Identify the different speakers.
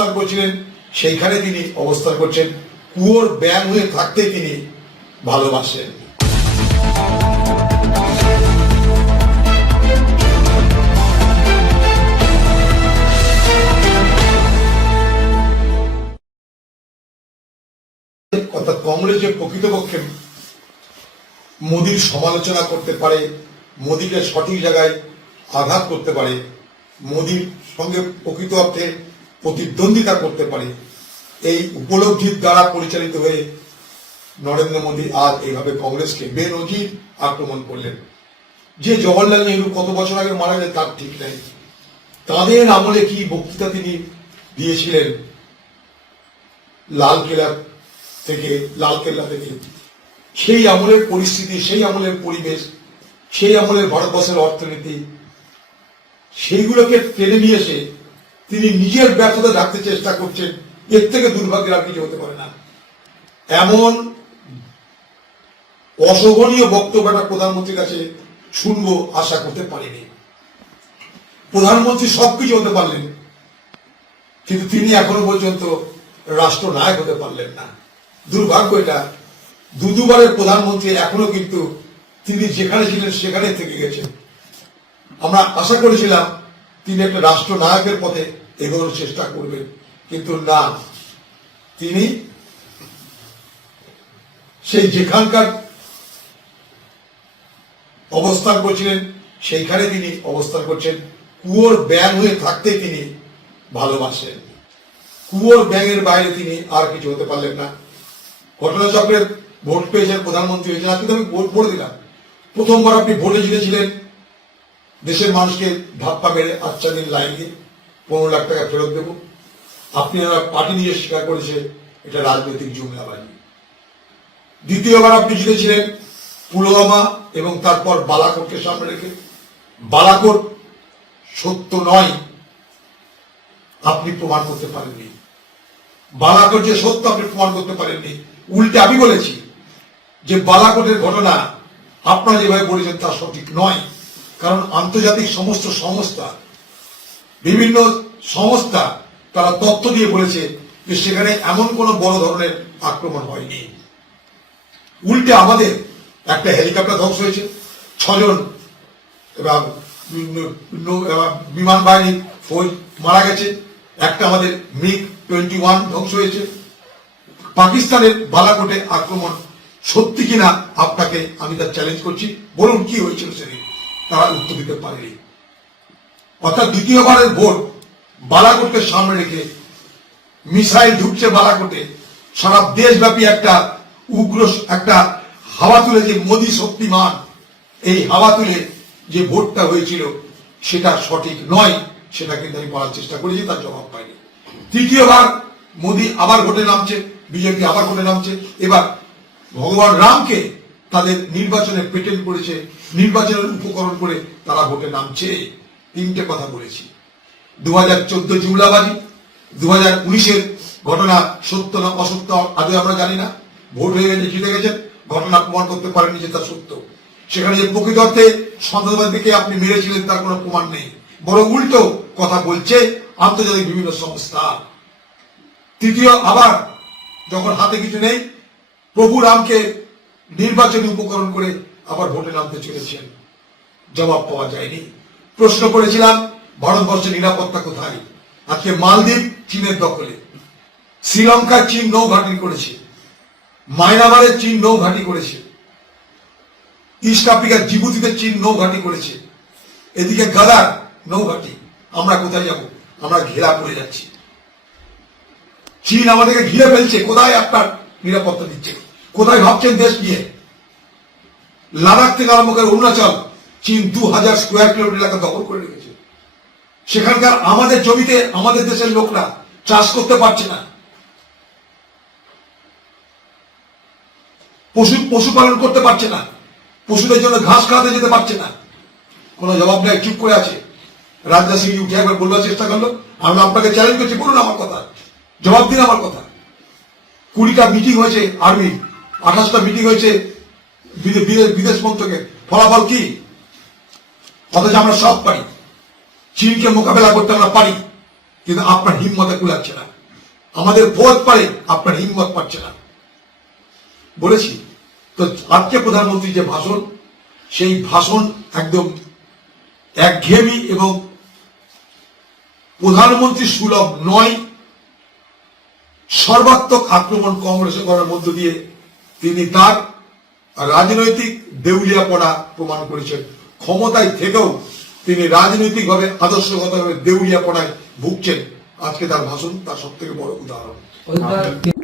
Speaker 1: অবস্থান করছিলেন, সেইখানে তিনি অবস্থান করছেন। কুয়োর ব্যাং হয়ে থাকতে তিনি ভালোবাসেন। কংগ্রেস যে প্রকৃতপক্ষে মোদির সমালোচনা করতে পারে, মোদিকে সঠিক জায়গায় আঘাত করতে পারে, মোদির সঙ্গে প্রকৃত অর্থে প্রতিদ্বন্দ্বিতা করতে পারে। এই উপলব্ধির দ্বারা পরিচালিত হয়ে নরেন্দ্র মোদী আজ এইভাবে কংগ্রেসকে বেনজির আক্রমণ করলেন। যে জওয়াহরলাল নেহরু কত বছর আগে মারা গেলেন তার ঠিক নেই। তাদের আমলে কি বক্তৃতা তিনি দিয়েছিলেন? লাল কেল্লা থেকে, লাল কেল্লা থেকে। সেই আমলের পরিস্থিতি, সেই আমলের পরিবেশ, সেই আমলের ভারতবর্ষের অর্থনীতি, সেইগুলোকে টেনে নিয়ে এসে তিনি নিজের ব্যর্থতা রাখতে চেষ্টা করছেন, এর থেকে দুর্ভাগ্যের আর কিছু হতে পারে না। এমন অশোভনীয় বক্তব্য একটা প্রধানমন্ত্রীর কাছে শুনব, আশা করতে পারিনি। প্রধানমন্ত্রী সবকিছু হতে পারলেন, কিন্তু তিনি এখনও পর্যন্ত রাষ্ট্রনায়ক হতে পারলেন না। দুর্ভাগ্য এটা, দু দুবারের প্রধানমন্ত্রী এখনও কিন্তু তিনি যেখানে ছিলেন সেখানে থেকে গেছেন। আমরা আশা করেছিলাম তিনি একটা রাষ্ট্রনায়কের পথে এগোনোর চেষ্টা করবেন। কিন্তু না, তিনি সেই যেখানকার অবস্থান করছিলেন, সেইখানে তিনি অবস্থান করছেন। কুয়োর ব্যাং হয়ে থাকতে তিনি ভালোবাসেন। কুয়োর ব্যাঙের বাইরে তিনি আর কিছু হতে পারলেন না। ঘটনাচক্রের ভোট পেয়েছেন প্রধানমন্ত্রী হয়েছেন আজকে আমি ভোট ভরে দিলাম। প্রথমবার আপনি ভোটে জিতেছিলেন। দেশের মানুষকে ধাপ্পা মেরে আচ্ছা দিন লাইন দিয়ে পনেরো লাখ টাকা ফেরত দেবো। আপনি আমার পার্টি নিয়ে স্বীকার করেছে, এটা রাজনৈতিক জুমলাবাজি দ্বিতীয়বার আপনি জিতেছিলেন পুলওয়ামা এবং তারপর বালাকোটকে সামনে রেখে। বালাকোট সত্য নয়, আপনি প্রমাণ করতে পারেননি। বালাকোট যে সত্য, আপনি প্রমাণ করতে পারেননি। উল্টে আমি বলেছি যে বালাকোটের ঘটনা আপনারা যেভাবে বলেছেন তা সঠিক নয়। কারণ আন্তর্জাতিক সমস্ত সংস্থা, বিভিন্ন সংস্থা তারা তথ্য দিয়ে বলেছে যে সেখানে এমন কোনো বড় ধরনের আক্রমণ হয়নি। উল্টে আমাদের একটা হেলিকপ্টার ধ্বংস হয়েছে। ছজন এবং বিমান বাহিনীর ফৌজ মারা গেছে। একটা আমাদের মিগ টোয়েন্টি ওয়ান ধ্বংস হয়েছে। পাকিস্তানের বালাকোটে আক্রমণ সত্যি কিনা আপনাকে আমি তার চ্যালেঞ্জ করছি। বলুন কি হয়েছিল সেদিন? তারা উত্তর দিতে পারেনি। অর্থাৎ দ্বিতীয়বারের ভোট বালাকোটকে সামনে রেখে মিসাইল ঢুকছে বালাকোটে। সারা দেশব্যাপী একটা উগ্র একটা হাওয়া তুলে যে মোদি শক্তিমান, এই হাওয়া তুলে যে ভোটটা হয়েছিল, সেটা সঠিক নয় সেটা কিন্তু আমি বলার চেষ্টা করেছি, তার জবাব পাইনি। তৃতীয়বার মোদি আবার ভোটে নামছে, বিজেপি আবার ভোটে নামছে। এবার ভগবান রামকে তাদের নির্বাচনে পেটেন্ট করেছে নির্বাচনের উপকরণ করে তারা ভোটে নামছে। তিনটে কথা বলেছি। দু হাজার চোদ্দ জুমলাবাজি দু হাজার উনিশের ঘটনা সত্য না অসত্য আদৌ আমরা জানি না। ভোট হয়ে গেছে জিতে গেছেন ঘটনা প্রমাণ করতে পারেনি যে তা সত্য। সেখানে যে প্রকৃত অর্থে সন্ত্রাসবাদীকে আপনি মেরেছিলেন তার কোনো প্রমাণ নেই। বরং উল্টো কথা বলছে আন্তর্জাতিক বিভিন্ন সংস্থা। তৃতীয়, আবার যখন হাতে কিছু নেই, প্রভু রামকে নির্বাচনী উপকরণ করে আবার ভোটে নামতে চলেছেন জবাব পাওয়া যায়নি। প্রশ্ন করেছিলাম, ভারতবর্ষের নিরাপত্তা কোথায়? আজকে মালদ্বীপ চীনের দখলে। শ্রীলঙ্কার চীন নৌ ঘাঁটি করেছে। মায়ানমারের চীন নৌ ঘাঁটি করেছে। ইস্ট আফ্রিকার জিবুতিতে চীন নৌ ঘাঁটি করেছে। এদিকে গাদার নৌ ঘাঁটি আমরা কোথায় যাব? আমরা ঘেরা পড়ে যাচ্ছি। চীন আমাদেরকে ঘিরে ফেলছে। কোথায় আপনার নিরাপত্তা দিচ্ছে? কোথায় ভাবছেন দেশ নিয়ে? লাদাখ থেকে আরম্ভ করে অরুণাচল, চীন দু হাজার স্কোয়ার কিলোমিটার এলাকা দখল করে রেখেছে। সেখানকার আমাদের জমিতে আমাদের দেশের লোকরা চাষ করতে পারছে না। পশু, পশুপালন করতে পারছে না। পশুদের জন্য ঘাস খাওয়াতে যেতে পারছে না। কোনো জবাব নেই, চুপ করে আছে। রাজনাথ সিং উঠে একবার বলবার চেষ্টা করল। আমি আপনাকে চ্যালেঞ্জ করছি, বলুন আমার কথা। জবাব দিন আমার কথা। কুড়িটা মিটিং হয়েছে আর্মি আঠাশটা মিটিং হয়েছে বিদেশ মন্ত্রকে। ফলাফল কি? অথচ আমরা সব পারি। চীনকে মোকাবেলা করতে আমরা পারি, কিন্তু আপনার হিম্মতে কুলাচ্ছে না। আমাদের পথ পারে, আপনার হিম্মত পাচ্ছে না। বলেছি, তো আজকে প্রধানমন্ত্রী যে ভাষণ, সেই ভাষণ একদম একঘেয়েমি এবং প্রধানমন্ত্রী সুলভ নয়, সর্বাত্মক আক্রমণ কংগ্রেসে করার মধ্য দিয়ে তিনি তার রাজনৈতিক দেউলিয়াপনা প্রমাণ করেছেন। ক্ষমতায় থেকেও তিনি রাজনৈতিকভাবে, আদর্শগতভাবে দেউলিয়াপনায় ভুগছেন। আজকে তার ভাষণ তার সব থেকে বড় উদাহরণ।